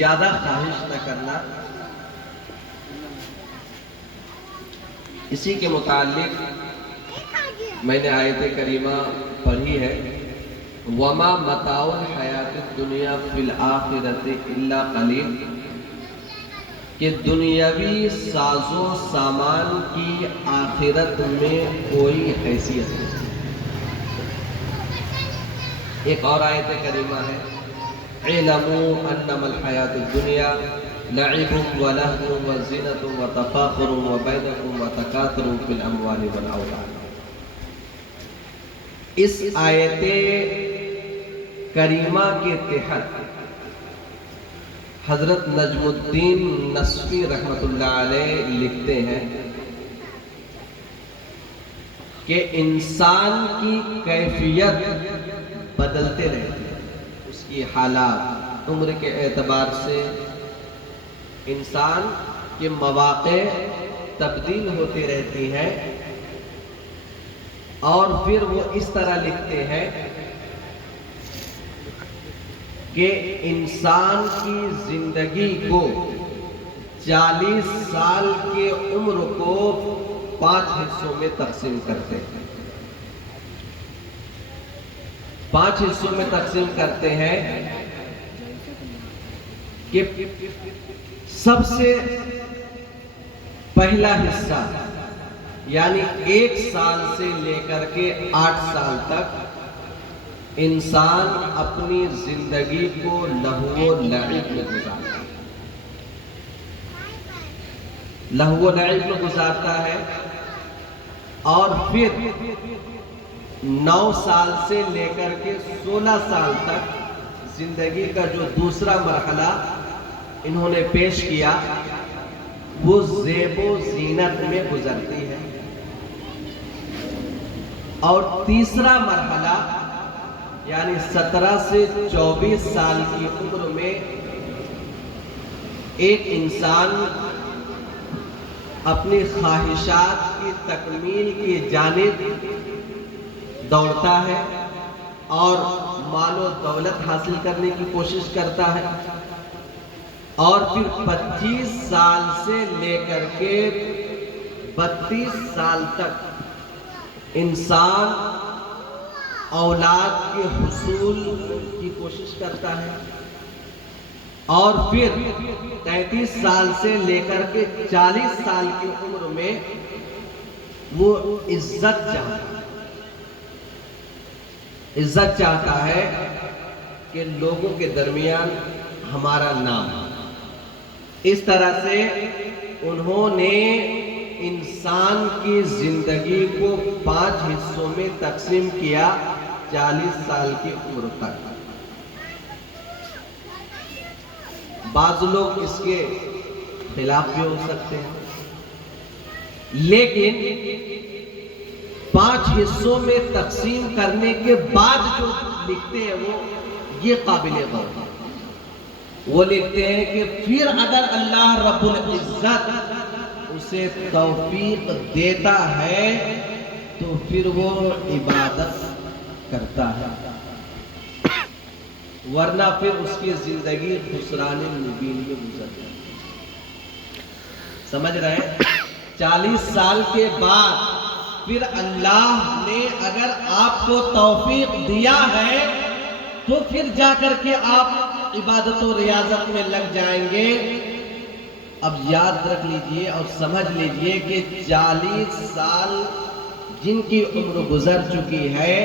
زیادہ خواہش نہ کرنا۔ اسی کے متعلق میں نے آیت کریمہ پڑھی ہے، وَمَا مَتَاعُ الْحَيَاةِ الدُّنْيَا فِي الْآخِرَةِ إِلَّا قَلِيلٌ، کہ دنیاوی ساز و سامان کی آخرت میں کوئی حیثیت نہیں۔ ایک اور آیت کریمہ ہے، اعلموا انما الحیاۃ الدنیا لعب ولہو وزینۃ وتفاخر وبینکم وتکاثر فی الاموال والاولاد۔ اس آیت کریمہ کے تحت حضرت نجم الدین نصفی رحمۃ اللہ علیہ لکھتے ہیں کہ انسان کی کیفیت بدلتے رہتے ہیں، اس کی حالات عمر کے اعتبار سے انسان کے مواقع تبدیل ہوتی رہتی ہیں، اور پھر وہ اس طرح لکھتے ہیں کہ انسان کی زندگی کو 40 سال کے عمر کو 5 حصوں میں تقسیم کرتے ہیں۔ 5 حصوں میں تقسیم کرتے ہیں کہ سب سے پہلا حصہ یعنی 1 سال سے لے کر کے 8 سال تک انسان اپنی زندگی کو لہو و لعب میں گزارتا ہے، لہو و لعب میں گزارتا ہے، اور پھر 9 سال سے لے کر کے 16 سال تک زندگی کا جو دوسرا مرحلہ انہوں نے پیش کیا وہ زیب و زینت میں گزرتی ہے، اور تیسرا مرحلہ یعنی 17 سے 24 سال کی عمر میں ایک انسان اپنی خواہشات کی تکمیل کی جانب دوڑتا ہے اور مال و دولت حاصل کرنے کی کوشش کرتا ہے، اور پھر 25 سال سے لے کر کے 32 سال تک انسان اولاد کے حصول کی کوشش کرتا ہے، اور پھر 33 سال سے لے کر کے 40 سال کی عمر میں وہ عزت چاہتا ہے کہ لوگوں کے درمیان ہمارا نام۔ اس طرح سے انہوں نے انسان کی زندگی کو 5 حصوں میں تقسیم کیا 40 سال کی عمر تک۔ بعض لوگ اس کے خلاف بھی ہو سکتے ہیں، لیکن 5 حصوں میں تقسیم کرنے کے بعد جو لکھتے ہیں وہ یہ قابل غور ہے۔ وہ لکھتے ہیں کہ پھر اگر اللہ رب العزت اسے توفیق دیتا ہے تو پھر وہ عبادت کرتا ہے، ورنہ پھر اس کی زندگی خسران مبین میں گزرتی ہے۔ سمجھ رہے ہیں؟ 40 سال کے بعد پھر اللہ نے اگر آپ کو توفیق دیا ہے تو پھر جا کر کے آپ عبادت و ریاضت میں لگ جائیں گے۔ اب یاد رکھ لیجئے اور سمجھ لیجئے کہ 40 سال جن کی عمر گزر چکی ہے،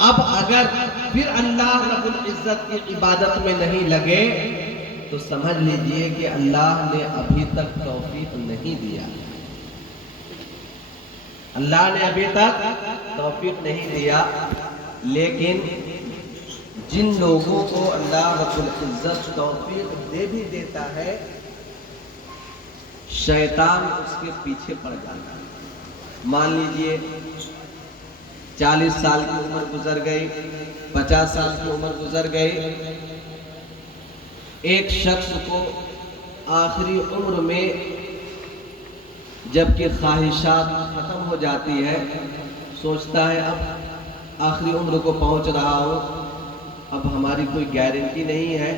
اب اگر پھر اللہ رب العزت کی عبادت میں نہیں لگے تو سمجھ لیجئے کہ اللہ نے ابھی تک توفیق نہیں دیا، اللہ نے ابھی تک توفیق نہیں دیا۔ لیکن جن لوگوں کو اللہ رب العزت توفیق دے بھی دیتا ہے، شیطان اس کے پیچھے پڑ جاتا ہے۔ مان لیجئے 40 سال کی عمر گزر گئی، 50 سال کی عمر گزر گئی، ایک شخص کو آخری عمر میں جب کہ خواہشات ختم ہو جاتی ہے، سوچتا ہے اب آخری عمر کو پہنچ رہا ہوں، اب ہماری کوئی گارنٹی نہیں ہے،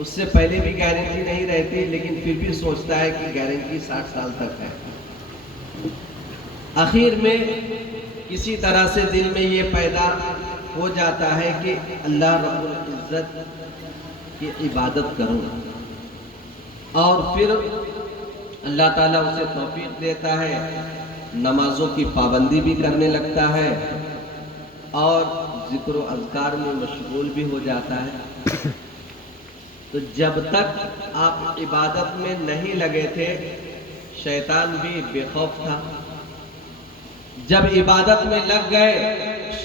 اس سے پہلے بھی گارنٹی نہیں رہتی، لیکن پھر بھی سوچتا ہے کہ گارنٹی 60 سال تک ہے۔ آخر میں کسی طرح سے دل میں یہ پیدا ہو جاتا ہے کہ اللہ رب العزت کی عبادت کروں، اور پھر اللہ تعالیٰ اسے توفیق دیتا ہے، نمازوں کی پابندی بھی کرنے لگتا ہے اور ذکر و اذکار میں مشغول بھی ہو جاتا ہے۔ تو جب تک آپ عبادت میں نہیں لگے تھے، شیطان بھی بے خوف تھا۔ جب عبادت میں لگ گئے،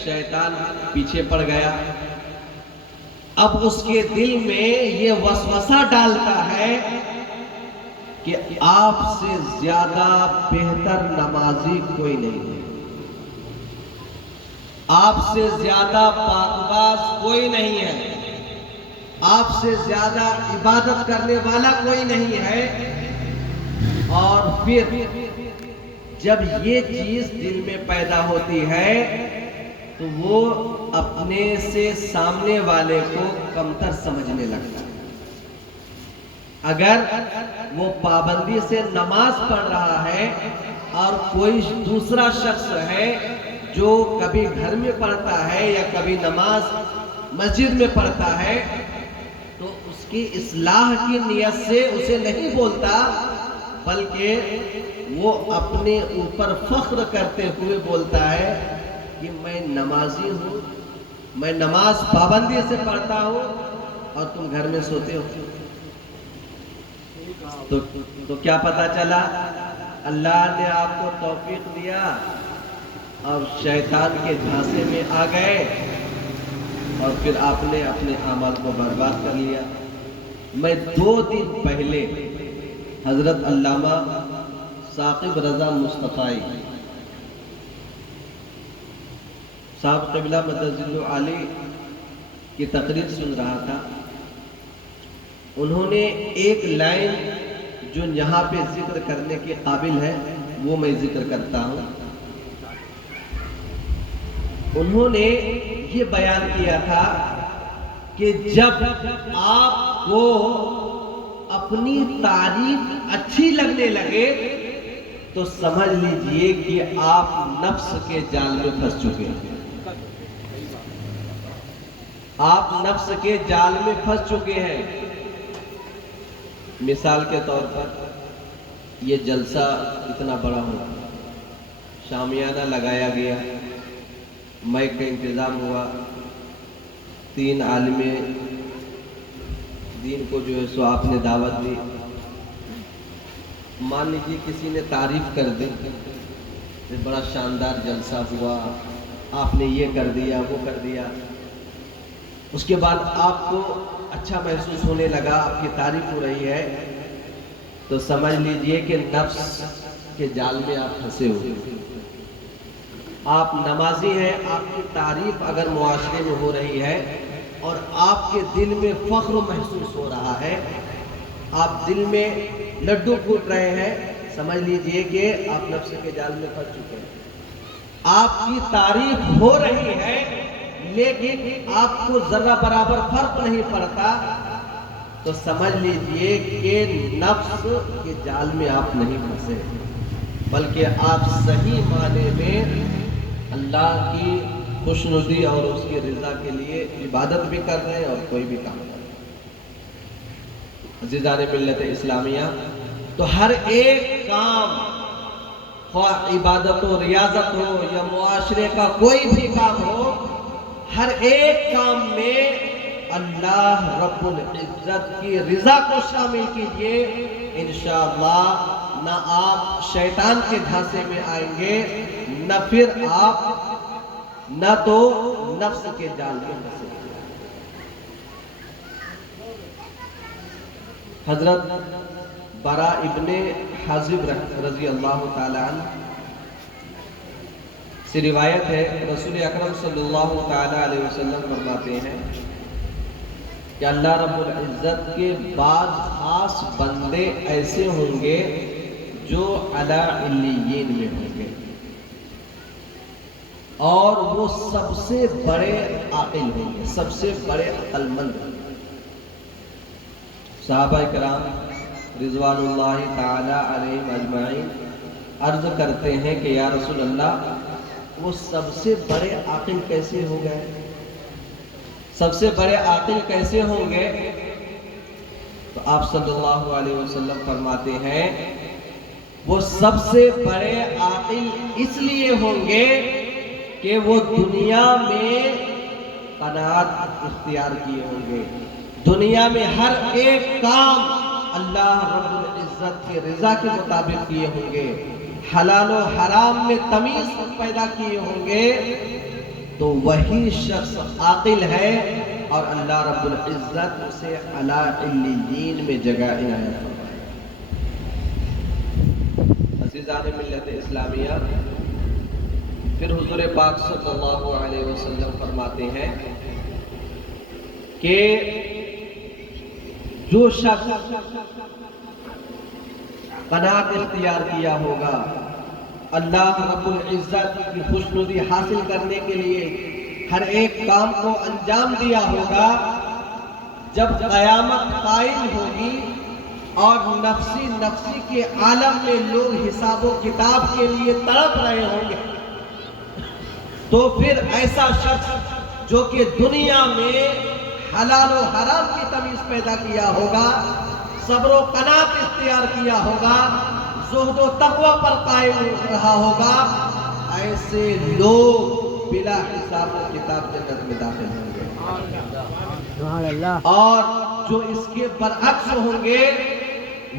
شیطان پیچھے پڑ گیا۔ اب اس کے دل میں یہ وسوسہ ڈالتا ہے کہ آپ سے زیادہ بہتر نمازی کوئی نہیں ہے، آپ سے زیادہ پاکباز کوئی نہیں ہے، آپ سے زیادہ عبادت کرنے والا کوئی نہیں ہے۔ اور پھر جب یہ چیز دل میں پیدا ہوتی ہے تو وہ اپنے سے سامنے والے کو کمتر سمجھنے لگتا ہے۔ اگر وہ پابندی سے نماز پڑھ رہا ہے اور کوئی دوسرا شخص ہے جو کبھی گھر میں پڑھتا ہے یا کبھی نماز مسجد میں پڑھتا ہے، تو اس کی اصلاح کی نیت سے اسے نہیں بولتا، بلکہ وہ اپنے اوپر فخر کرتے ہوئے بولتا ہے کہ میں نمازی ہوں، میں نماز پابندی سے پڑھتا ہوں اور تم گھر میں سوتے ہو۔ تو کیا پتا چلا؟ اللہ نے آپ کو توفیق دیا اور شیطان کے جھانسے میں آ گئے، اور پھر آپ نے اپنے اعمال کو برباد کر لیا۔ میں 2 دن پہلے حضرت علامہ ثاقب رضا مصطفی صاحب قبلہ مدظل علی کی تقریر سن رہا تھا۔ انہوں نے ایک لائن جو یہاں پہ ذکر کرنے کے قابل ہے وہ میں ذکر کرتا ہوں۔ انہوں نے یہ بیان کیا تھا کہ جب آپ کو اپنی تعریف اچھی لگنے لگے تو سمجھ لیجئے کہ آپ نفس کے جال میں پھنس چکے ہیں۔ آپ نفس کے جال میں پھنس چکے ہیں۔ مثال کے طور پر یہ جلسہ اتنا بڑا ہوا، شامیانہ لگایا گیا، مائک کا انتظام ہوا، 3 عالم دین کو جو ہے سو آپ نے دعوت دی۔ مان لیجیے کسی نے تعریف کر دی کہ بڑا شاندار جلسہ ہوا، آپ نے یہ کر دیا وہ کر دیا، اس کے بعد آپ کو اچھا محسوس ہونے لگا، آپ کی تعریف ہو رہی ہے، تو سمجھ لیجئے کہ نفس کے جال میں آپ پھنسے ہوئے۔ آپ نمازی ہیں، آپ کی تعریف اگر معاشرے میں ہو رہی ہے اور آپ کے دل میں فخر محسوس ہو رہا ہے، آپ دل میں لڈو پھوٹ رہے ہیں، سمجھ لیجئے کہ آپ نفس کے جال میں پھنس چکے ہیں۔ آپ کی تعریف ہو رہی ہے لیکن آپ کو ذرہ برابر فرق نہیں پڑتا، تو سمجھ لیجئے کہ نفس کے جال میں آپ نہیں پھنسے، بلکہ آپ صحیح معنی میں اللہ کی خوشنودی اور اس کی رضا کے لیے عبادت بھی کر رہے ہیں اور کوئی بھی کام کر رہے ہیں۔ عزیزان ملت اسلامیہ، تو ہر ایک کام، خواہ عبادت و ریاضت ہو یا معاشرے کا کوئی بھی کام ہو، ہر ایک کام میں اللہ رب العزت کی رضا کو شامل کیجئے، انشاءاللہ نہ آپ شیطان کے دھانسے میں آئیں گے، نہ پھر آپ نہ تو نفس کے جال میں پھنسیں گے۔ حضرت برا ابن حازب رضی اللہ تعالی عنہ سے روایت ہے، رسول اکرم صلی اللہ تعالی علیہ وسلم فرماتے ہیں کہ اللہ رب العزت کے بعض خاص بندے ایسے ہوں گے جو اعلی علیین میں ہوں گے، اور وہ سب سے بڑے عاقل ہوں گے، سب سے بڑے عقل مند ہوں گے۔ صحابہ کرام رضوان اللہ تعالی علیہم اجمعین عرض کرتے ہیں کہ یا رسول اللہ وہ سب سے بڑے عاقل کیسے ہو گئے؟ سب سے بڑے عاقل کیسے ہوں گے؟ تو آپ صلی اللہ علیہ وسلم فرماتے ہیں وہ سب سے بڑے عاقل اس لیے ہوں گے کہ وہ دنیا میں قناعت اختیار کیے ہوں گے، دنیا میں ہر ایک کام اللہ رب العزت کے رضا کے مطابق کیے ہوں گے، حلال و حرام میں تمیز پیدا کیے ہوں گے، تو وہی شخص عاقل ہے اور اللہ رب العزت اسے اعلیٰ علیین میں جگہ عنایت فرمائے۔ عزیزان ملت اسلامیہ، پھر حضور پاک صلی اللہ علیہ وسلم فرماتے ہیں کہ جو شخص قناعت اختیار کیا ہوگا، اللہ رب العزت کی خوشنودی حاصل کرنے کے لیے ہر ایک کام کو انجام دیا ہوگا، جب قیامت قائم ہوگی اور نفسی کے عالم میں لوگ حساب و کتاب کے لیے تڑپ رہے ہوں گے، تو پھر ایسا شخص جو کہ دنیا میں حلال و حرام کی تمیز پیدا کیا ہوگا، صبر و قناعت اختیار کیا ہوگا، زہد و تقوی پر قائم رہا ہوگا، ایسے لوگ بلا حساب و کتاب جنت میں داخل ہوں گے۔ اور جو اس کے برعکس ہوں گے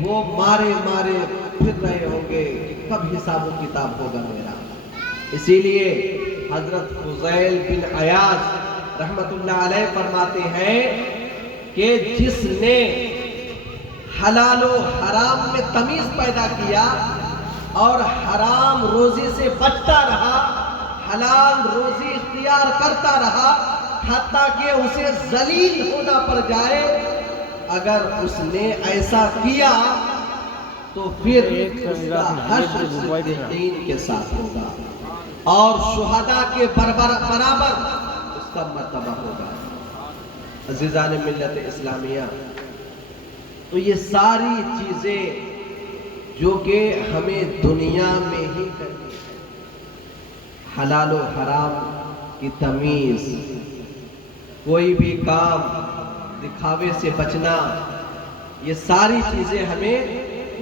وہ مارے مارے پھر رہے ہوں گے کہ کب حساب و کتاب ہوگا میرا۔ اسی لیے حضرت فضیل بن عیاض رحمت اللہ علیہ فرماتے ہیں کہ جس نے حلال و حرام میں تمیز پیدا کیا اور حرام روزی سے بچتا رہا، حلال روزی اختیار کرتا رہا، حتیٰ کہ اسے ذلیل ہونا پڑ جائے، اگر اس نے ایسا کیا تو پھر اس کا حشر صدیقین کے ساتھ ہوگا اور شہداء کے برابر اس کا مرتبہ ہوگا۔ عزیزان ملت اسلامیہ، تو یہ ساری چیزیں جو کہ ہمیں دنیا میں ہی کرنی ہے، حلال و حرام کی تمیز، کوئی بھی کام دکھاوے سے بچنا، یہ ساری چیزیں ہمیں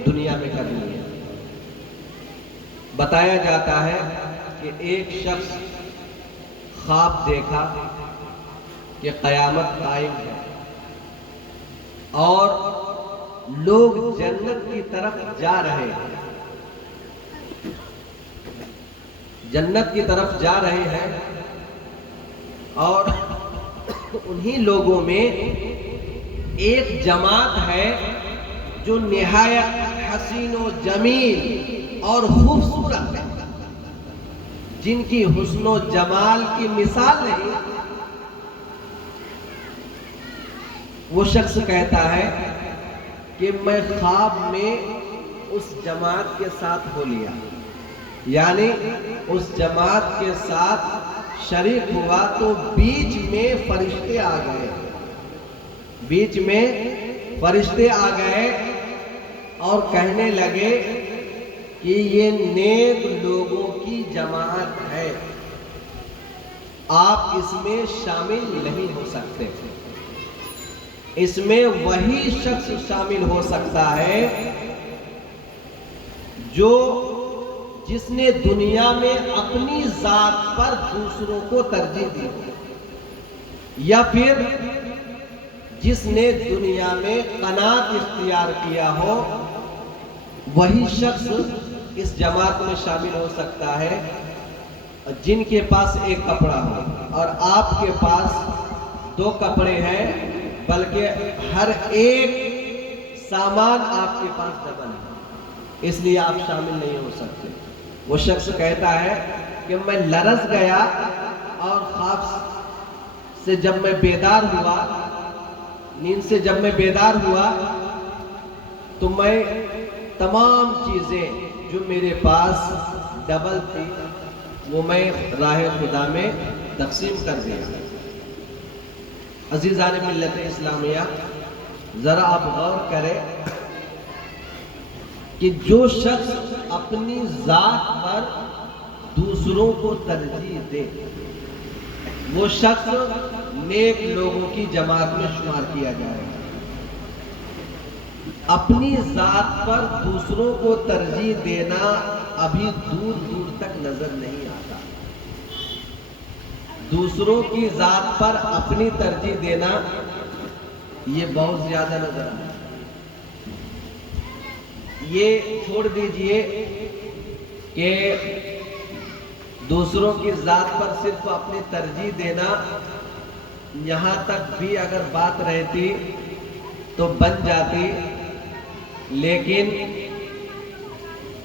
دنیا میں کرنی ہے۔ بتایا جاتا ہے کہ ایک شخص خواب دیکھا کہ قیامت قائم ہے اور لوگ جنت کی طرف جا رہے ہیں، جنت کی طرف جا رہے ہیں، اور انہی لوگوں میں ایک جماعت ہے جو نہایت حسین و جمیل اور خوبصورت ہے، جن کی حسن و جمال کی مثال نہیں۔ وہ شخص کہتا ہے کہ میں خواب میں اس جماعت کے ساتھ ہو لیا، یعنی اس جماعت کے ساتھ شریک ہوا تو بیچ میں فرشتے آ گئے، بیچ میں فرشتے آ گئے اور کہنے لگے کہ یہ نیک لوگوں کی جماعت ہے، آپ اس میں شامل نہیں ہو سکتے، اس میں وہی شخص شامل ہو سکتا ہے جس نے دنیا میں اپنی ذات پر دوسروں کو ترجیح دی، یا پھر جس نے دنیا میں قناعت اختیار کیا ہو، وہی شخص اس جماعت میں شامل ہو سکتا ہے جن کے پاس ایک کپڑا ہو اور آپ کے پاس 2 کپڑے ہیں، بلکہ ہر ایک سامان آپ کے پاس ڈبل ہے، اس لیے آپ شامل نہیں ہو سکتے۔ وہ شخص کہتا ہے کہ میں لرز گیا اور خواب سے جب میں بیدار ہوا، نیند سے جب میں بیدار ہوا تو میں تمام چیزیں جو میرے پاس ڈبل تھی وہ میں راہ خدا میں تقسیم کر دیا۔ عزیزان ملت اسلامیہ، ذرا آپ غور کریں کہ جو شخص اپنی ذات پر دوسروں کو ترجیح دے وہ شخص نیک لوگوں کی جماعت میں شمار کیا جائے گا۔ اپنی ذات پر دوسروں کو ترجیح دینا ابھی دور دور تک نظر نہیں آتا۔ دوسروں کی ذات پر اپنی ترجیح دینا یہ بہت زیادہ نظر آتا ہے۔ یہ چھوڑ دیجئے کہ دوسروں کی ذات پر صرف اپنی ترجیح دینا، یہاں تک بھی اگر بات رہتی تو بن جاتی، لیکن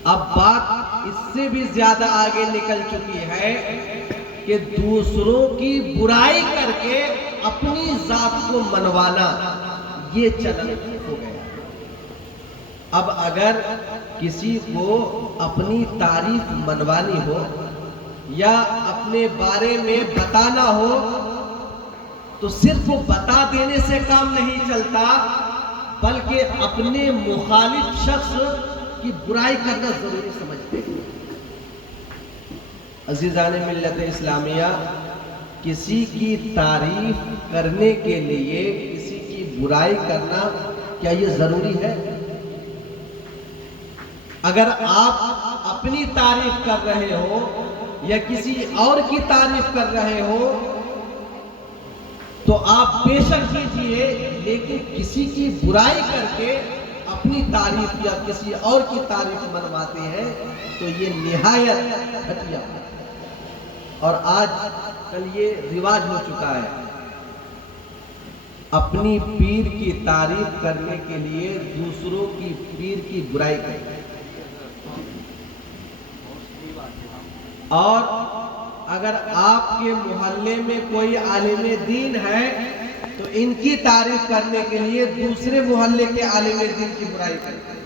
اب بات اس سے بھی زیادہ آگے نکل چکی ہے کہ دوسروں کی برائی کر کے اپنی ذات کو منوانا یہ چلن ہو گیا۔ اب اگر کسی کو اپنی تعریف منوانی ہو یا اپنے بارے میں بتانا ہو تو صرف بتا دینے سے کام نہیں چلتا، بلکہ اپنے مخالف شخص کی برائی کرنا ضروری سمجھتے ہیں۔ عزیزان ملت اسلامیہ، کسی کی تعریف کرنے کے لیے کسی کی برائی کرنا کیا یہ ضروری ہے؟ اگر آپ اپنی تعریف کر رہے ہو یا کسی اور کی تعریف کر رہے ہو تو آپ بے شک کیجئے، لیکن کسی کی برائی کر کے اپنی تعریف یا کسی اور کی تعریف منواتے ہیں تو یہ نہایت گھٹیا ہے۔ اور آج کل یہ رواج ہو چکا ہے، اپنی پیر کی تعریف کرنے کے لیے دوسروں کی پیر کی برائی کرتے ہیں۔ اور اگر آپ کے محلے میں کوئی عالم دین ہے تو ان کی تعریف کرنے کے لیے دوسرے محلے کے عالم دین کی برائی کرتے ہیں۔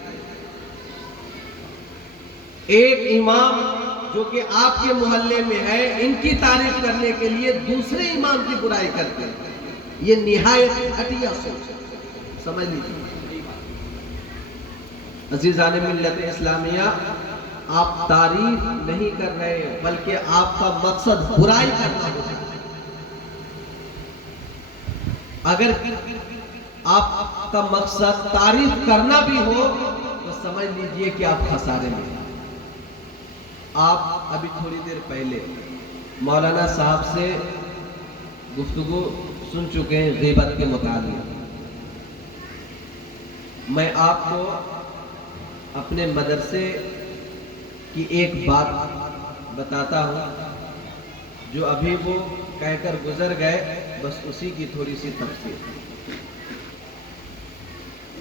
ایک امام جو کہ آپ کے محلے میں ہے، ان کی تعریف کرنے کے لیے دوسرے امام کی برائی کرتے ہیں۔ یہ نہایت گھٹیا سوچ ہے، سمجھ لیجیے۔ عزیزان ملت اسلامیہ، آپ تعریف نہیں کر رہے بلکہ آپ کا مقصد برائی کرنا ہوتا ہے۔ اگر آپ کا مقصد تعریف کرنا بھی ہو تو سمجھ لیجئے کہ آپ خسارے میں ہیں۔ آپ ابھی تھوڑی دیر پہلے مولانا صاحب سے گفتگو سن چکے ہیں غیبت کے متعلق۔ میں آپ کو اپنے مدرسے کی ایک بات بتاتا ہوں جو ابھی وہ کہہ کر گزر گئے، بس اسی کی تھوڑی سی تفصیل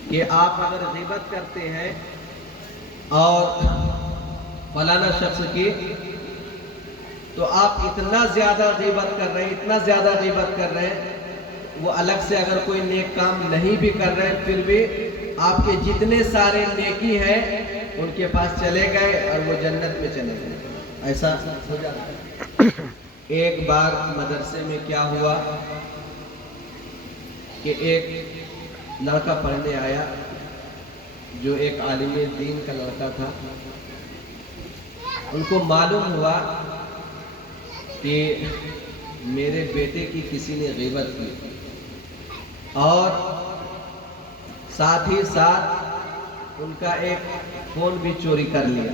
کہ آپ اگر غیبت کرتے ہیں اور فلانا شخص کی، تو آپ اتنا زیادہ غیبت کر رہے ہیں، اتنا زیادہ غیبت کر رہے ہیں، وہ الگ سے اگر کوئی نیک کام نہیں بھی کر رہے ہیں پھر بھی آپ کے جتنے سارے نیکی ہیں ان کے پاس چلے گئے اور وہ جنت میں چلے گئے۔ ایسا ہو جاتا ہے۔ ایک بار مدرسے میں کیا ہوا کہ ایک لڑکا پڑھنے آیا جو ایک عالم دین کا لڑکا تھا۔ ان کو معلوم ہوا کہ میرے بیٹے کی کسی نے غیبت کی اور ساتھ ہی ساتھ ان کا ایک فون بھی چوری کر لیا۔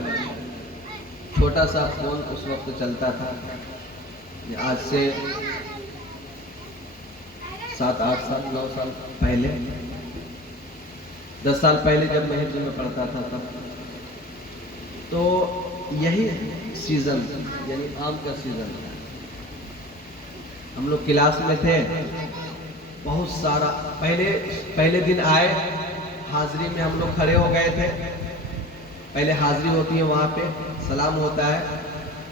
چھوٹا سا فون اس وقت چلتا تھا، آج سے 7-8 سال 9 سال پہلے، 10 سال پہلے جب میں ہندو میں پڑھتا تھا تب تو یہی سیزن یعنی آم کا سیزن تھا۔ ہم لوگ کلاس میں تھے، بہت سارا پہلے دن آئے، حاضری میں ہم لوگ کھڑے ہو گئے تھے۔ پہلے حاضری ہوتی ہے، وہاں پہ سلام ہوتا ہے،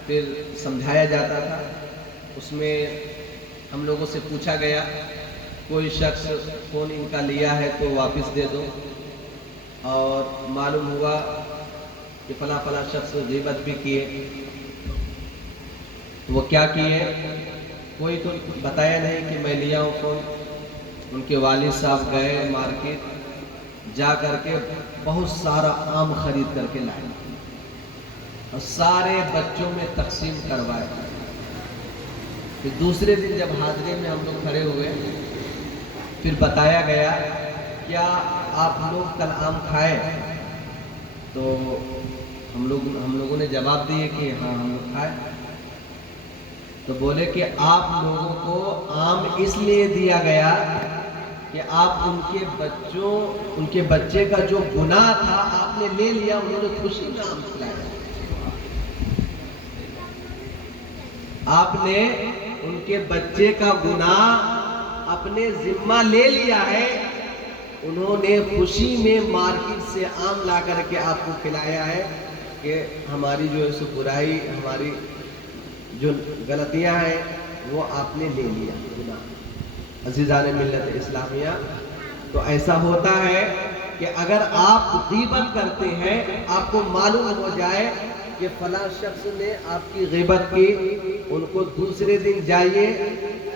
پھر سمجھایا جاتا تھا۔ اس میں ہم لوگوں سے پوچھا گیا کوئی شخص فون ان کا لیا ہے تو واپس دے دو، اور معلوم ہوا کہ فلاں فلاں شخص غیبت بھی کیے۔ وہ کیا کیے؟ کوئی تو بتایا نہیں کہ میں لیا ہوں فون، ان کے والد صاحب گئے مارکیٹ، جا کر کے بہت سارا آم خرید کر کے لائے اور سارے بچوں میں تقسیم کروائے۔ پھر دوسرے دن جب حاضرے میں ہم لوگ کھڑے ہوئے، پھر بتایا گیا کیا آپ لوگ کل آم کھائے؟ تو ہم لوگوں نے جواب دیے کہ ہاں ہم لوگ کھائے۔ تو بولے کہ آپ لوگوں کو آم اس لیے دیا گیا کہ آپ ان کے بچے کا جو گناہ تھا آپ نے لے لیا، انہوں نے خوشی میں آم کھلایا۔ آپ نے ان کے بچے کا گناہ اپنے ذمہ لے لیا ہے، انہوں نے خوشی میں مارکیٹ سے آم لا کر کے آپ کو کھلایا ہے کہ ہماری جو ہے برائی، ہماری جو غلطیاں ہیں وہ آپ نے لے لیا گناہ۔ عزیزان ملت اسلامیہ، تو ایسا ہوتا ہے کہ اگر آپ غیبت کرتے ہیں، آپ کو معلوم ہو جائے کہ فلاں شخص نے آپ کی غیبت کی، ان کو دوسرے دن جائیے،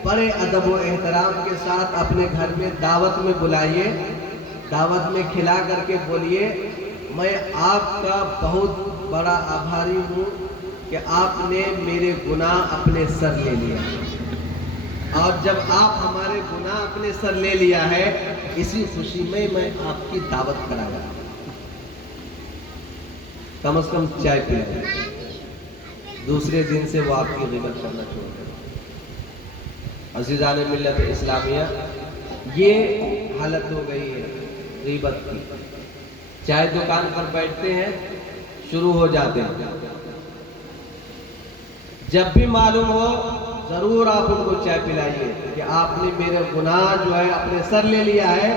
بڑے ادب و احترام کے ساتھ اپنے گھر میں دعوت میں بلائیے، دعوت میں کھلا کر کے بولیے میں آپ کا بہت بڑا آبھاری ہوں کہ آپ نے میرے گناہ اپنے سر لے لیا۔ اور جب آپ ہمارے گناہ اپنے سر لے لیا ہے، اسی خوشی میں آپ کی دعوت کرایا، کم از کم چائے پلائے، دوسرے دن سے وہ آپ کی غیبت کرنا چھوڑ دیں۔ عزیزان ملت اسلامیہ، یہ حالت ہو گئی ہے غیبت کی۔ چائے دکان پر بیٹھتے ہیں، شروع ہو جاتے ہیں، جب بھی معلوم ہو ضرور آپ ان کو چائے پلائیے کہ آپ نے میرے گناہ جو ہے اپنے سر لے لیا ہے،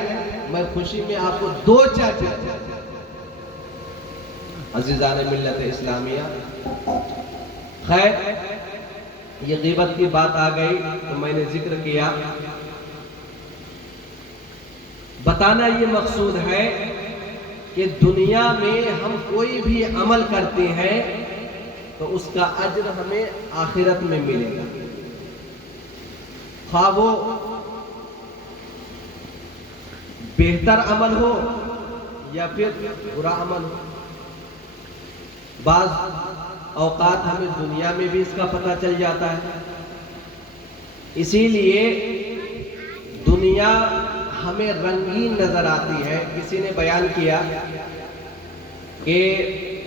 میں خوشی میں آپ کو 2 چائے پلاؤں۔ عزیزان ملت اسلامیہ، خیر یہ غیبت کی بات آ گئی تو میں نے ذکر کیا۔ بتانا یہ مقصود ہے کہ دنیا میں ہم کوئی بھی عمل کرتے ہیں تو اس کا اجر ہمیں آخرت میں ملے گا، خواہ وہ بہتر عمل ہو یا پھر برا عمل ہو۔ بعض اوقات ہمیں دنیا میں بھی اس کا پتہ چل جاتا ہے، اسی لیے دنیا ہمیں رنگین نظر آتی ہے۔ کسی نے بیان کیا کہ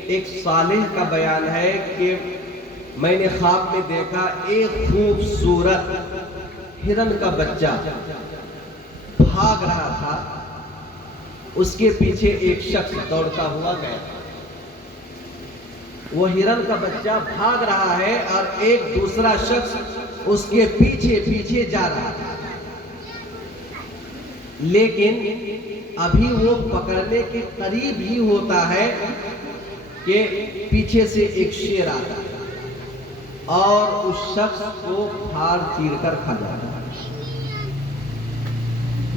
ایک صالح کا بیان ہے کہ میں نے خواب میں دیکھا ایک خوبصورت ہرن کا بچہ بھاگ رہا تھا، اس کے پیچھے ایک شخص دوڑتا ہوا گیا۔ وہ ہرن کا بچہ بھاگ رہا ہے اور ایک دوسرا شخص اس کے پیچھے پیچھے جا رہا ہے، لیکن ابھی وہ پکڑنے کے قریب ہی ہوتا ہے کہ پیچھے سے ایک شیر آتا ہے اور اس شخص کو پھاڑ چیر کر کھا جاتا ہے،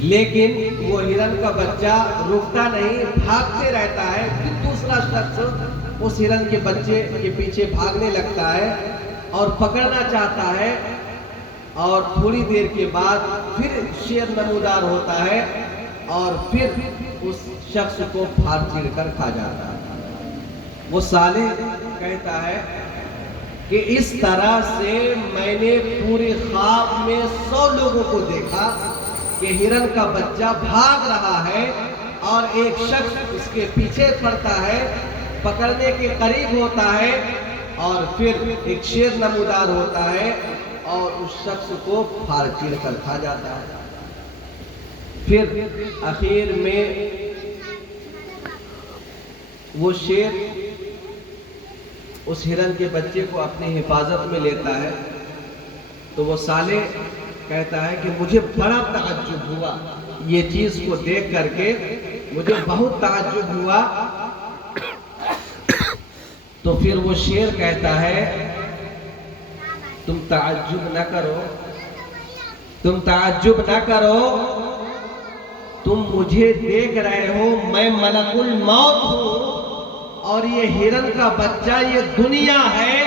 لیکن وہ ہرن کا بچہ رکتا نہیں، بھاگتے رہتا ہے۔ پھر دوسرا شخص اس ہرن کے بچے کے پیچھے بھاگنے لگتا ہے اور پکڑنا چاہتا ہے، اور تھوڑی دیر کے بعد پھر شیر نمودار ہوتا ہے اور پھر اس شخص کو پھاڑ چیر کر کھا جاتا ہے۔ وہ صالح کہتا ہے کہ اس طرح سے میں نے پورے خواب میں 100 لوگوں کو دیکھا کہ ہرن کا بچہ بھاگ رہا ہے اور ایک شخص اس کے پیچھے پڑتا ہے، پکڑنے کے قریب ہوتا ہے اور پھر ایک شیر نمودار ہوتا ہے اور اس شخص کو پھاڑ چیر کر کھا جاتا ہے۔ پھر آخر میں وہ شیر اس ہرن کے بچے کو اپنی حفاظت میں لیتا ہے، تو وہ صالح کہتا ہے کہ مجھے بڑا تعجب ہوا، یہ چیز کو دیکھ کر کے مجھے بہت تعجب ہوا۔ تو پھر وہ شیر کہتا ہے تم تعجب نہ کرو، تم تعجب نہ کرو، تم مجھے دیکھ رہے ہو، میں ملک الموت ہوں اور یہ ہرن کا بچہ یہ دنیا ہے،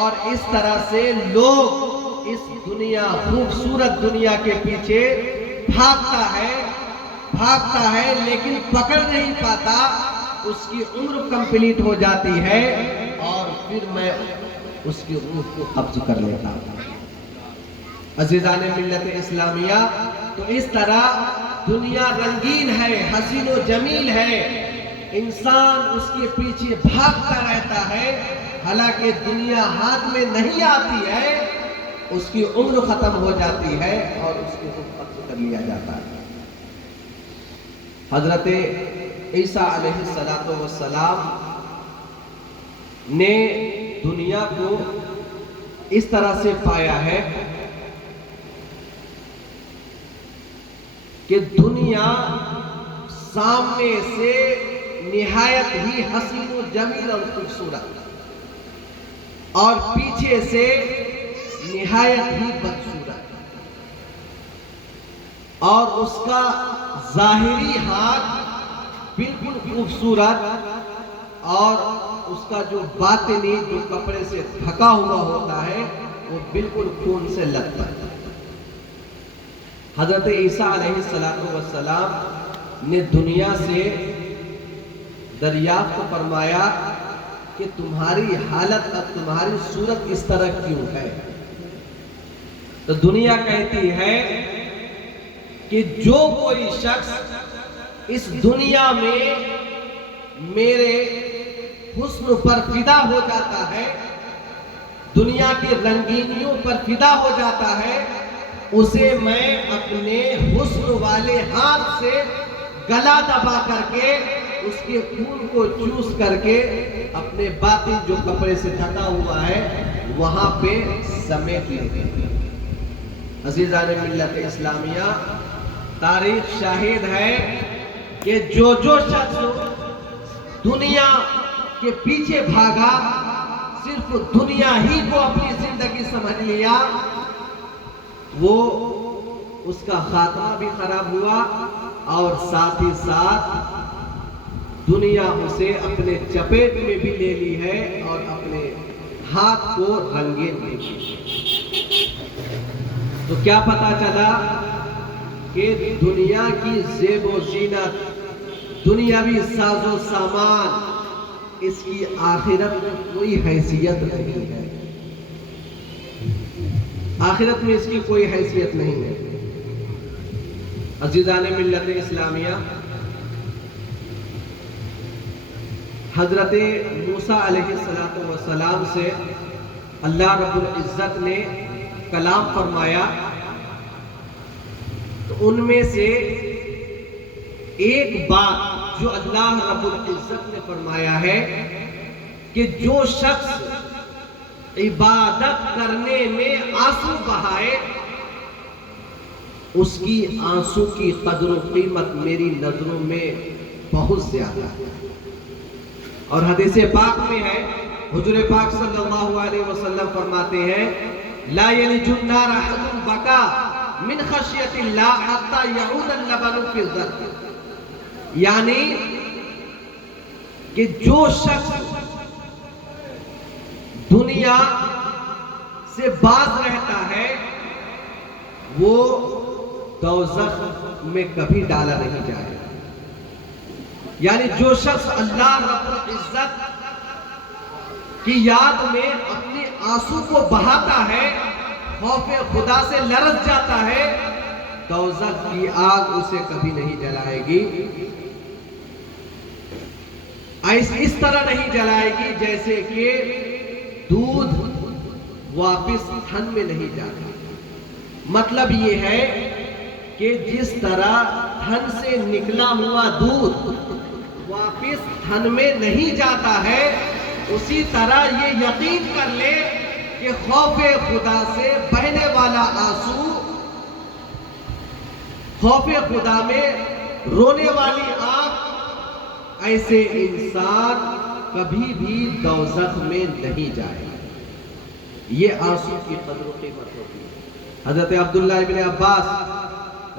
اور اس طرح سے لوگ اس دنیا خوبصورت دنیا کے پیچھے بھاگتا ہے لیکن پکڑ نہیں پاتا، اس کی عمر کمپلیٹ ہو جاتی ہے اور پھر میں اس کی روح کو قبض کر لیتا ہوں۔ عزیزان ملت اسلامیہ، تو اس طرح دنیا رنگین ہے، حسین و جمیل ہے، انسان اس کے پیچھے بھاگتا رہتا ہے، حالانکہ دنیا ہاتھ میں نہیں آتی ہے، اس کی عمر ختم ہو جاتی ہے اور اس کی روح قبض کر لیا جاتا ہے۔ حضرت عیسیٰ علیہ السلام نے دنیا کو اس طرح سے پایا ہے کہ دنیا سامنے سے نہایت ہی حسین و جمیل اور خوبصورت، اور پیچھے سے نہایت ہی بدصورت، اور اس کا ظاہری ہاتھ بالکل خوبصورت، اور اس کا جو باطنی جو کپڑے سے ڈھکا ہوا ہوتا ہے وہ بالکل خون سے لت پت۔ حضرت عیسیٰ علیہ السلام نے دنیا سے دریافت فرمایا کہ تمہاری حالت اب تمہاری صورت اس طرح کیوں ہے؟ تو دنیا کہتی ہے کہ جو کوئی شخص اس دنیا میں میرے حسن پر فدا ہو جاتا ہے، دنیا کی رنگینیوں پر فدا ہو جاتا ہے، اسے میں اپنے حسن والے ہاتھ سے گلا دبا کر کے اس کے خون کو چوس کر کے اپنے باطن جو کپڑے سے ڈھکا ہوا ہے وہاں پہ سمیٹ لیتے ہیں۔ عزیزان ملت اسلامیہ، تاریخ شاہد ہے کہ جو شخص دنیا کے پیچھے بھاگا، صرف دنیا ہی کو اپنی زندگی سمجھ لیا، وہ اس کا خاتمہ بھی خراب ہوا اور ساتھ ہی ساتھ دنیا اسے اپنے چپیٹ میں بھی لے لی ہے اور اپنے ہاتھ کو رنگین بھی کی۔ تو کیا پتا چلا کہ دنیا کی زیب و زینت، دنیاوی ساز و سامان، اس کی آخرت میں کوئی حیثیت نہیں ہے، آخرت میں اس کی کوئی حیثیت نہیں ہے۔ عزیزان ملت اسلامیہ، حضرت موسیٰ علیہ السلام سے اللہ رب العزت نے کلام فرمایا، تو ان میں سے ایک بات جو اللہ رب العزت نے فرمایا ہے کہ جو شخص عبادت کرنے میں آنسو بہائے، اس کی آنسو کی قدر و قیمت میری نظروں میں بہت زیادہ ہے۔ اور حدیث پاک میں ہے، حضور پاک صلی اللہ علیہ وسلم فرماتے ہیں، لا یلج النار احد بکا من خشیت اللہ حتی یعود اللبن فی الظرف، یعنی کہ جو شخص دنیا سے باز رہتا ہے وہ دوزخ میں کبھی ڈالا نہیں جائے، یعنی جو شخص اللہ رب العزت کی یاد میں اپنے آنسو کو بہاتا ہے، خوف خدا سے لرز جاتا ہے، دوزخ کی آگ اسے کبھی نہیں جلائے گی، اس طرح نہیں جلائے گی جیسے کہ دودھ واپس تھن میں نہیں جاتا۔ مطلب یہ ہے کہ جس طرح تھن سے نکلا ہوا دودھ واپس تھن میں نہیں جاتا ہے، اسی طرح یہ یقین کر لے کہ خوف خدا سے بہنے والا آنسو، خوف خدا میں رونے والی آنکھ، ایسے انسان کبھی بھی دوزخ میں نہیں جائے، یہ آنسو کی قدر و قیمت ہوتی ہے۔ حضرت عبداللہ ابن عباس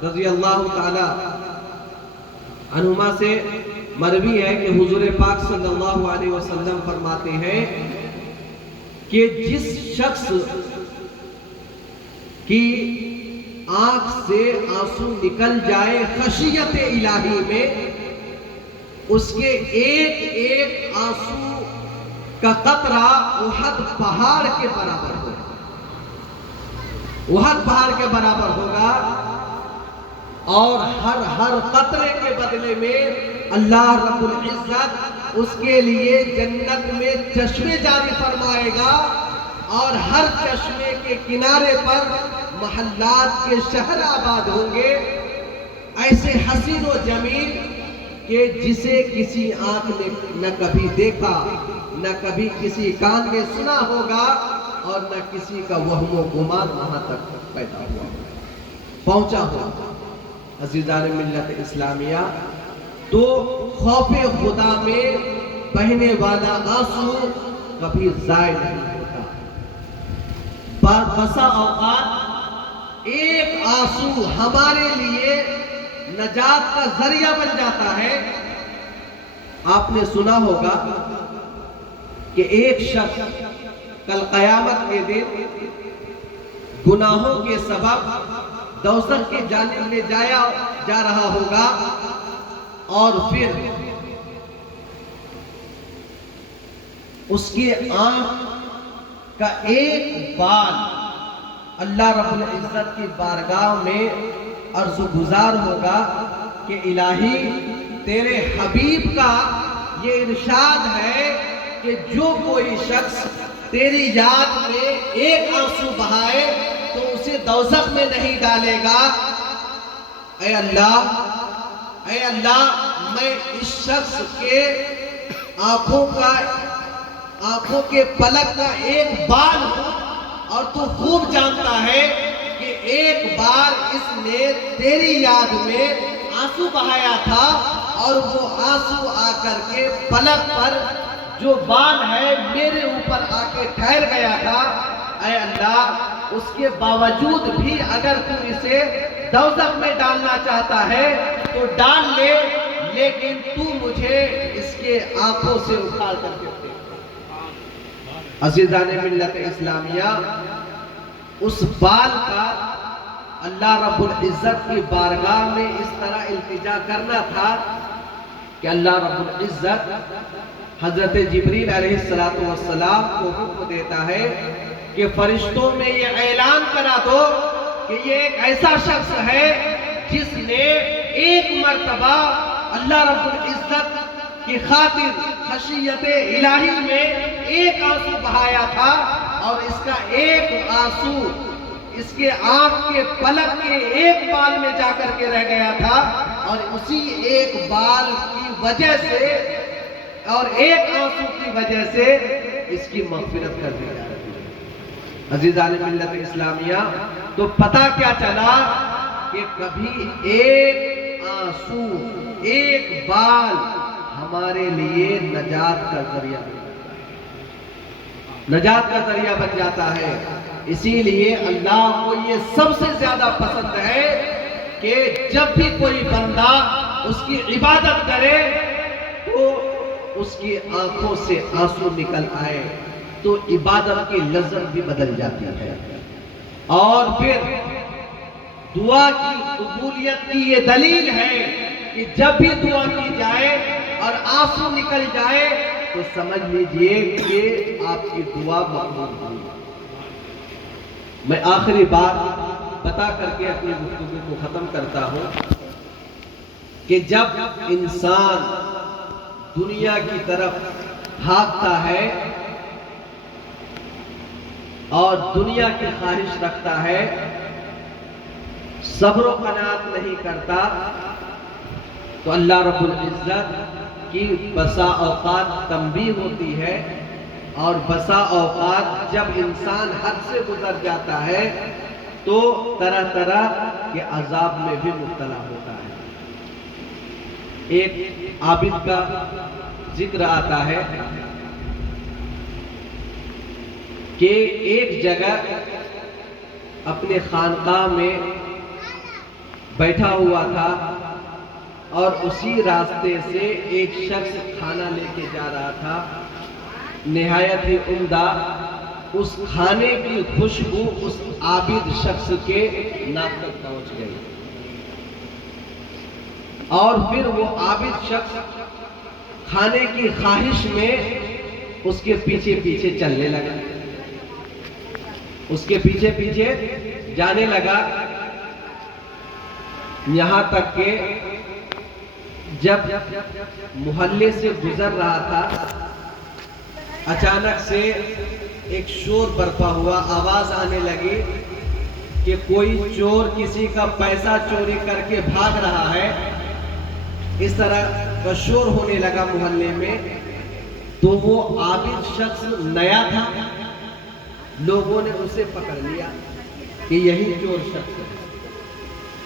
رضی اللہ تعالی عنہما سے مروی ہے کہ حضور پاک صلی اللہ علیہ وسلم فرماتے ہیں کہ جس شخص کی آنکھ سے آنسو نکل جائے خشیت الہی میں، اس کے ایک ایک آنسو کا قطرہ احد پہاڑ کے برابر ہوگا، احد پہاڑ کے برابر ہوگا، اور ہر قطرے کے بدلے میں اللہ رب العزت اس کے لیے جنت میں چشمے جاری فرمائے گا، اور ہر چشمے کے کنارے پر محلات کے شہر آباد ہوں گے، ایسے حسین و جمیل کہ جسے کسی آنکھ نے نہ کبھی دیکھا، نہ کبھی کسی کان نے سنا ہوگا، اور نہ کسی کا وہم و گمان وہاں تک پیدا ہوا پہنچا ہوگا۔ عزیزان ملت اسلامیہ، تو خوف خدا میں بہنے والا آنسو کبھی ضائع نہیں ہوتا۔ بسا اوقات ایک آنسو ہمارے لیے نجات کا ذریعہ بن جاتا ہے۔ آپ نے سنا ہوگا کہ ایک شخص کل قیامت کے دن گناہوں کے سبب دوزخ کی جانب لے جا رہا ہوگا، اور پھر اس کی آنکھ کا ایک بال اللہ رب العزت کی بارگاہ میں عرض گزار ہوگا کہ الہی تیرے حبیب کا یہ ارشاد ہے کہ جو کوئی شخص تیری یاد میں ایک آنسو بہائے تو اسے دوزخ میں نہیں ڈالے گا۔ اے اللہ میں اس شخص کے آنکھوں کے پلک کا ایک بال ہوں، اور تو خوب جانتا ہے کہ ایک بار اس نے تیری یاد میں آنسو بہایا تھا، اور وہ آنسو آ کر کے پلک پر جو بال ہے میرے اوپر آ کے ٹھہر گیا تھا۔ اے اللہ، اس کے باوجود بھی اگر تو اسے دوزخ میں ڈالنا چاہتا ہے تو ڈال لے، لیکن تو مجھے اس کے آنکھوں سے اکھاڑ کر کے دے۔ عزیزان ملت اسلامیہ، اس بال کا اللہ رب العزت کی بارگاہ میں اس طرح التجا کرنا تھا کہ اللہ رب العزت حضرت جبریل علیہ السلام کو حکم دیتا ہے کہ فرشتوں میں یہ اعلان کرا دو کہ یہ ایک ایسا شخص ہے جس نے ایک مرتبہ اللہ رب العزت کی خاطر خشیت الہی میں ایک آنسو بہایا تھا، اور اس کا ایک آنسو اس کے آنکھ کے پلک کے ایک بال میں جا کر کے رہ گیا تھا، اور اسی ایک بال کی وجہ سے اور ایک آنسو کی وجہ سے اس کی مغفرت کر دی جا رہی ہے۔ عزیزان ملت اسلامیہ، تو پتہ کیا چلا کہ کبھی ایک آنسو، ایک بال ہمارے لیے نجات کا ذریعہ بن جاتا ہے، نجات کا ذریعہ بن جاتا ہے۔ اسی لیے اللہ کو یہ سب سے زیادہ پسند ہے کہ جب بھی کوئی بندہ اس کی عبادت کرے تو اس کی آنکھوں سے آنسو نکل آئے، تو عبادت کی لذت بھی بدل جاتی ہے۔ اور پھر دعا کی قبولیت کی یہ دلیل ہے کہ جب بھی دعا کی جائے اور آنسو نکل جائے تو سمجھ لیجئے کہ آپ کی دعا مقبول ہوئی۔ میں آخری بات بتا کر کے اپنی گفتگو کو ختم کرتا ہوں کہ جب انسان دنیا کی طرف بھاگتا ہے اور دنیا کی خواہش رکھتا ہے، صبر و قناعت نہیں کرتا، تو اللہ رب العزت کی بسا اوقات تنبیہ ہوتی ہے، اور بسا اوقات جب انسان حد سے گزر جاتا ہے تو طرح طرح کے عذاب میں بھی مبتلا ہوتا ہے۔ ایک عابد کا ذکر آتا ہے کہ ایک جگہ اپنے خانقاہ میں بیٹھا ہوا تھا، اور اسی راستے سے ایک شخص کھانا لے کے جا رہا تھا، نہایت ہی عمدہ اس کھانے کی خوشبو اس عابد شخص کے ناک تک پہنچ گئی، اور پھر وہ عابد شخص کھانے کی خواہش میں اس کے پیچھے پیچھے چلنے لگا، اس کے پیچھے پیچھے جانے لگا، یہاں تک کہ جب محلے سے گزر رہا تھا، اچانک سے ایک شور برپا ہوا، آواز آنے لگی کہ کوئی چور کسی کا پیسہ چوری کر کے بھاگ رہا ہے، اس طرح کا شور ہونے لگا محلے میں۔ تو وہ عابد شخص نیا تھا، لوگوں نے اسے پکڑ لیا کہ یہی چور شخص ہے،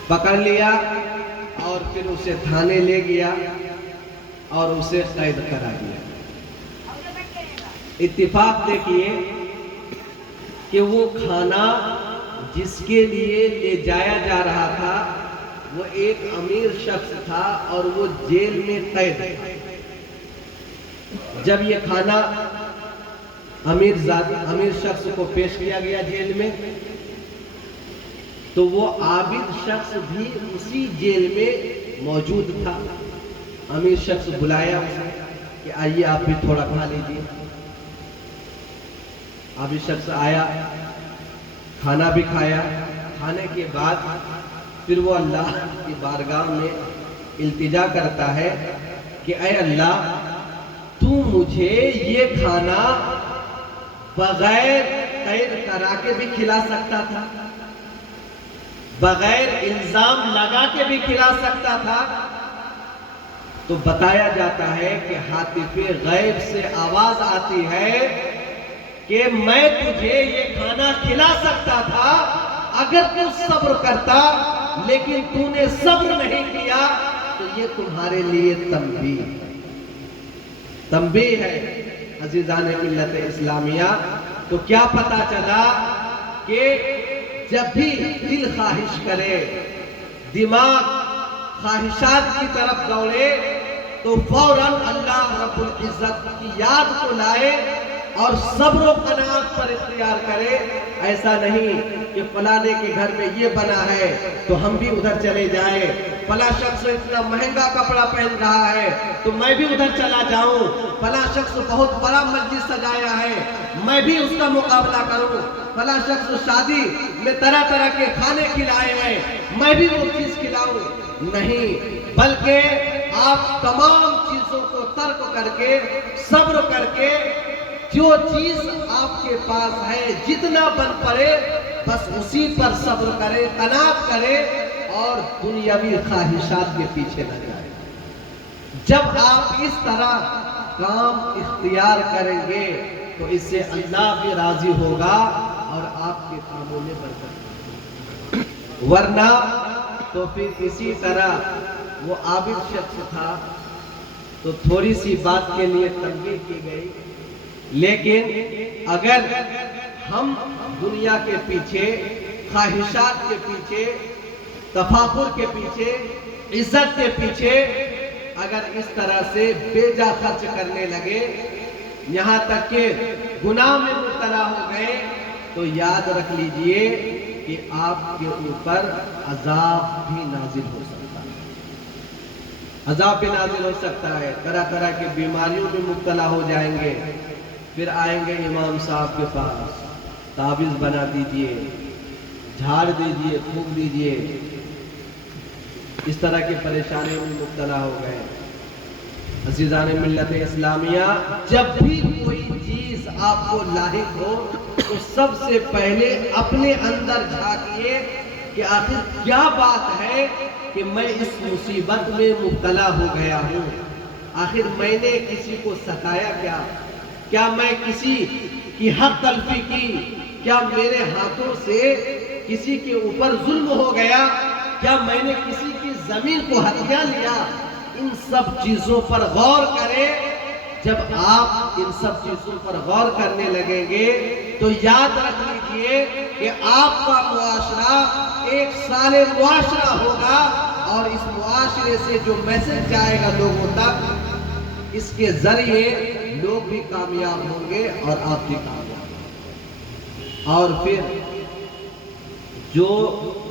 پکڑ لیا اور پھر اسے تھانے لے گیا اور اسے قید کرا دیا۔ اتفاق دیکھیے کہ وہ کھانا جس کے لیے لے جایا جا رہا تھا وہ ایک امیر شخص تھا اور وہ جیل میں قید تھا۔ جب یہ کھانا امیر شخص کو پیش کیا گیا جیل میں، تو وہ عابد شخص بھی اسی جیل میں موجود تھا۔ امیر شخص بلایا اسے کہ آئیے آپ بھی تھوڑا کھا لیجیے۔ عابد شخص آیا، کھانا بھی کھایا۔ کھانے کے بعد پھر وہ اللہ کی بارگاہ میں التجا کرتا ہے کہ اے اللہ، تو مجھے یہ کھانا بغیر قید کرا کے بھی کھلا سکتا تھا، بغیر الزام لگا کے بھی کھلا سکتا تھا۔ تو بتایا جاتا ہے کہ ہاتف غیب سے آواز آتی ہے کہ میں تجھے یہ کھانا کھلا سکتا تھا اگر تو صبر کرتا، لیکن تو نے صبر نہیں کیا، تو یہ تمہارے لیے تنبیہ ہے۔ عزیزان ملت اسلامیہ، تو کیا پتا چلا کہ جب بھی دل خواہش کرے، دماغ خواہشات کی طرف دوڑے، تو فوراً اللہ رب العزت کی یاد کو لائے اور صبر و قناعت پر اختیار کرے۔ ایسا نہیں کہ فلانے کے گھر میں یہ بنا ہے تو ہم بھی ادھر چلے جائیں، فلاں شخص اتنا مہنگا کپڑا پہن رہا ہے تو میں بھی ادھر چلا جاؤں، فلاں شخص بہت بڑا مسجد سجایا ہے میں بھی اس کا مقابلہ کروں، فلاں شخص شادی میں طرح طرح کے کھانے کھلائے ہیں میں بھی وہ چیز کھلاؤں۔ نہیں، بلکہ آپ تمام چیزوں کو ترک کر کے، صبر کر کے، جو چیز آپ کے پاس ہے جتنا بن پڑے بس اسی پر صبر کرے، قناعت کرے اور دنیاوی خواہشات کے پیچھے نہ جائے۔ جب آپ اس طرح کام اختیار کریں گے تو اس سے اللہ بھی راضی ہوگا اور آپ کے کاموں میں برکت ہوگی۔ ورنہ تو پھر اسی طرح وہ عابد شخص تھا تو تھوڑی سی بات کے لیے تنبیہ کی گئی، لیکن اگر ہم دنیا کے پیچھے، خواہشات کے پیچھے، تفاخر کے پیچھے، عزت کے پیچھے اگر اس طرح سے بے جا خرچ کرنے لگے، یہاں تک کہ گناہ میں مبتلا ہو گئے، تو یاد رکھ لیجئے کہ آپ کے اوپر عذاب بھی نازل ہو سکتا ہے، عذاب بھی نازل ہو سکتا ہے، طرح طرح کی بیماریوں میں مبتلا ہو جائیں گے، پھر آئیں گے امام صاحب کے پاس، تعویذ بنا دیجئے، جھاڑ دیجئے، پھونک دیجئے، اس طرح کی پریشانیوں میں مبتلا ہو گئے۔ عزیزان ملت اسلامیہ، جب بھی کوئی چیز آپ کو لاحق ہو تو سب سے پہلے اپنے اندر جھانکیے کہ آخر کیا بات ہے کہ میں اس مصیبت میں مبتلا ہو گیا ہوں، آخر میں نے کسی کو ستایا کیا میں کسی کی حق تلفی کی، کیا میرے ہاتھوں سے کسی کے اوپر ظلم ہو گیا، کیا میں نے کسی کی زمین کو ہتھیا لیا؟ ان سب چیزوں پر غور کریں۔ جب آپ ان سب چیزوں پر غور کرنے لگیں گے تو یاد رکھ لیجئے کہ آپ کا معاشرہ ایک صالح معاشرہ ہوگا، اور اس معاشرے سے جو میسج جائے گا لوگوں تک، اس کے ذریعے لوگ بھی کامیاب ہوں گے اور آپ بھی کامیاب ہوں گے۔ اور پھر جو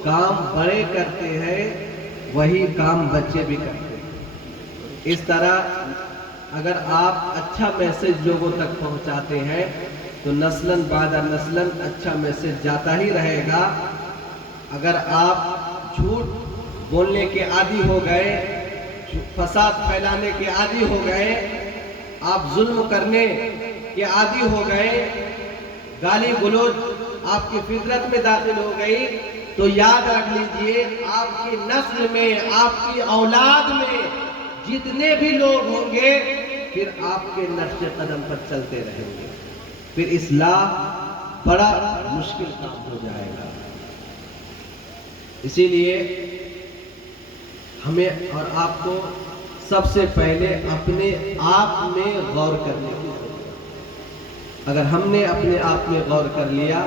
کام بڑے کرتے ہیں وہی کام بچے بھی کرتے ہیں۔ اس طرح اگر آپ اچھا میسج لوگوں تک پہنچاتے ہیں تو نسلاً بعد نسلاً اچھا میسج جاتا ہی رہے گا۔ اگر آپ جھوٹ بولنے کے عادی ہو گئے، فساد پھیلانے کے عادی ہو گئے، آپ ظلم کرنے کے عادی ہو گئے، گالی گلوچ آپ کی فطرت میں داخل ہو گئی، تو یاد رکھ لیجئے آپ کی نسل میں، آپ کی اولاد میں جتنے بھی لوگ ہوں گے پھر آپ کے نقش قدم پر چلتے رہیں گے، پھر اصلاح بڑا مشکل کام ہو جائے گا۔ اسی لیے ہمیں اور آپ کو سب سے پہلے اپنے آپ میں غور کرنے کی ضرورت ہے۔ اگر ہم نے اپنے آپ میں غور کر لیا،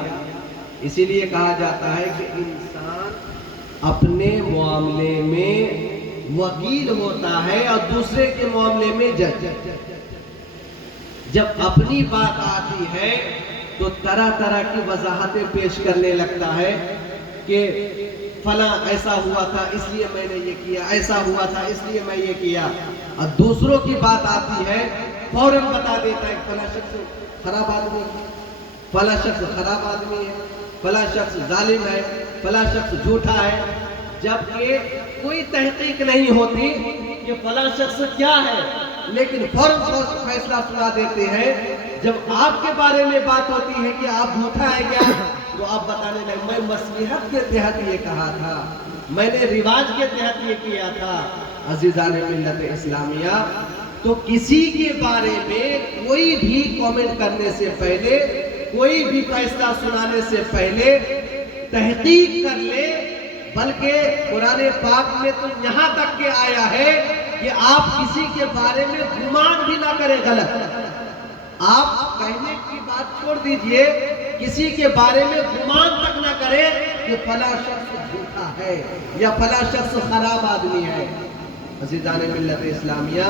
اسی لیے کہا جاتا ہے کہ انسان اپنے معاملے میں وکیل ہوتا ہے اور دوسرے کے معاملے میں جج۔ جب اپنی بات آتی ہے تو طرح طرح کی وضاحتیں پیش کرنے لگتا ہے کہ فلاں ایسا ہوا تھا اس لیے میں نے یہ کیا، ایسا ہوا تھا اس لیے میں یہ کیا، اور دوسروں کی بات آتی ہے فوراً بتا دیتا ہے فلاں شخص خراب آدمی ہے، فلاں شخص خراب آدمی ہے، فلاں شخص ظالم ہے، فلاں شخص جھوٹا ہے، جبکہ کوئی تحقیق نہیں ہوتی کہ فلاں شخص کیا ہے، لیکن فوراً فیصلہ سنا دیتے ہیں۔ جب آپ کے بارے میں بات ہوتی ہے کہ آپ جھوٹا ہے کیا، تو آپ بتانے لگے میں مصلحت کے تحت یہ کہا تھا، میں نے رواج کے تحت یہ کیا تھا۔ عزیزان ملت اسلامیہ، تو کسی کے بارے میں کوئی بھی کامنٹ کرنے سے پہلے، کوئی بھی فیصلہ سنانے سے پہلے تحقیق کر لے، بلکہ قرآن پاک میں تو یہاں تک کہ آیا ہے کہ آپ کسی کے بارے میں گمان بھی نہ کریں غلط۔ آپ کہنے کی بات چھوڑ دیجئے، کسی کے بارے میں گمان تک نہ کریں کہ فلاں شخص جھوٹا ہے یا فلاں شخص خراب آدمی ہے۔ عزیزان ملت اسلامیہ،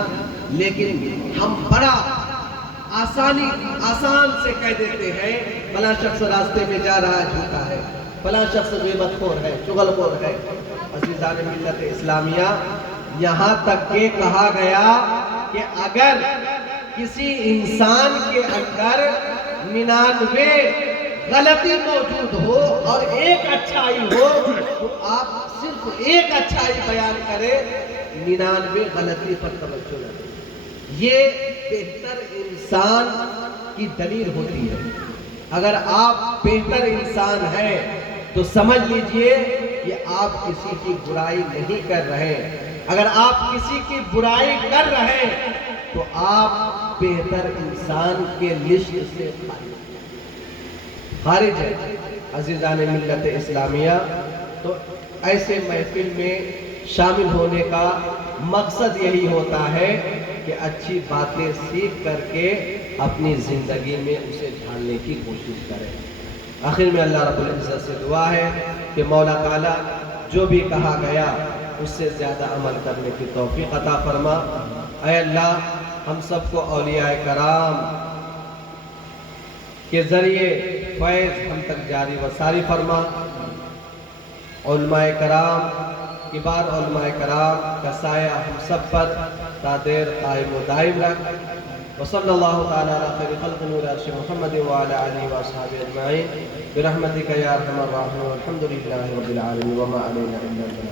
لیکن ہم بڑا آسان سے کہہ دیتے ہیں فلاں شخص راستے میں جا رہا ہے جھوٹا ہے، فلاں شخص غیبت خور ہے، چغل خور ہے۔ عزیزان ملت اسلامیہ، یہاں تک کہ کہا گیا کہ اگر کسی انسان کے اندر 99 غلطی موجود ہو اور ایک اچھائی ہو تو آپ صرف ایک اچھائی بیان کریں، 99 غلطی پر توجہ دیں۔ یہ بہتر انسان کی دلیل ہوتی ہے۔ اگر آپ بہتر انسان ہیں تو سمجھ لیجئے کہ آپ کسی کی برائی نہیں کر رہے۔ اگر آپ کسی کی برائی کر رہے تو آپ بہتر انسان کے لسٹ سے خارج ہے۔ عزیزان ملت اسلامیہ، تو ایسے محفل میں شامل ہونے کا مقصد یہی ہوتا ہے کہ اچھی باتیں سیکھ کر کے اپنی زندگی میں اسے ڈھالنے کی کوشش کریں۔ آخر میں اللہ رب العزت سے دعا ہے کہ مولا تعالیٰ جو بھی کہا گیا اس سے زیادہ عمل کرنے کی توفیق عطا فرما۔ اے اللہ، ہم سب کو اولیاء کرام کے ذریعے فیض ہم تک جاری و ساری فرما۔ علماء کرام، کبار علماء کرام کا سایہ ہم سب پر تا دیر قائم و دائم رکھ۔ وصلی اللہ تعالی علی خیر خلق نور عرش محمد وعلی آلہ واصحابہ اجمعین برحمتک یا ارحم الراحمین والحمد للہ رب العالمین وما علینا الا البلاغ۔